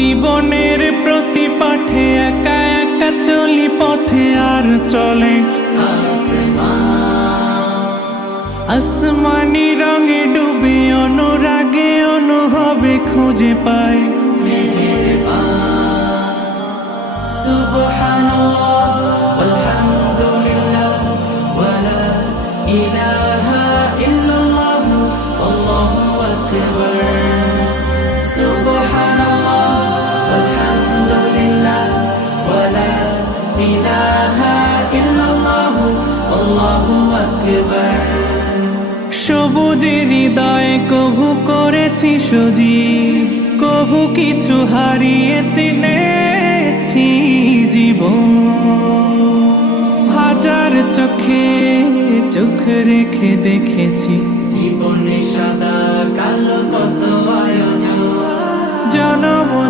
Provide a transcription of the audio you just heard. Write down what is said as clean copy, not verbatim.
জীবনের প্রতি পাঠে একা একা চলি পথে আর চলে আসমানি রঙে ডুবে অনুরাগে অনুভবে খুঁজে পাই সুবহানাল্লাহ ওয়ালহামদুলিল্লাহ ওয়ালা ইলাহা ইল্লাল্লাহ আল্লাহু আকবার সুবহানাল্লাহ ওয়ালহামদুলিল্লাহ ওয়ালা ইলাহা ইল্লাল্লাহ আল্লাহু আকবার সবুজের হৃদয়ে কভু করেছি সজীব কভু কিছু হারিয়ে চিনেছি জীবন হাজার চোখে চোখ রেখে দেখেছি জীবনে সাদা কালো কত আয়োজন জনম